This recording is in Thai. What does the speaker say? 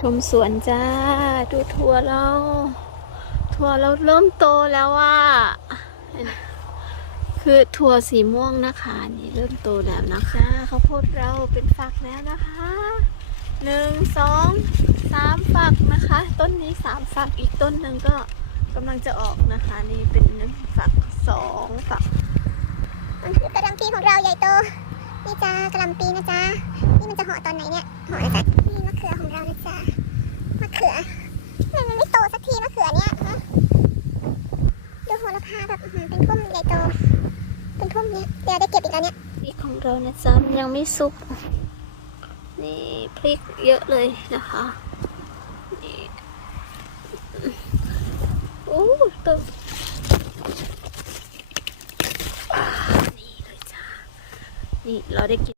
ชมสวนจ้า ดูทัวเราทัวเราเริ่มโตแล้วว่า คือถั่วสีม่วงนะคะ นี่เริ่มโตแล้วนะคะข้าวโพดเราเป็นฝักแล้วนะคะหนึ่งสองสามฝักนะคะ ต้นนี้สามฝักอีกต้นหนึ่งก็กำลังจะออกนะคะ นี่เป็นหนึ่งฝักสองฝักมันคือกระลำปีของเราใหญ่โตนี่จ้ากระลำปีนะจ๊ะนี่มันจะห่อตอนไหนเนี่ยห่อนะจ๊ะ นี่มะเขือของเรานะจ๊ะ มะเขือทำไมมันไม่โตสักทีมะเขือเนี่ยฮะดู โหระพาแบบเป็นพุ่มใหญ่โตเป็นพุ่มเนี่ยเดี๋ยวได้เก็บอีกแล้วเนี่ยพริกของเรานะจ๊ะมันยังไม่สุก นี่พริกเยอะเลยนะคะนี่โอ้ตัวนี่เลยจ้านี่เราได้กิน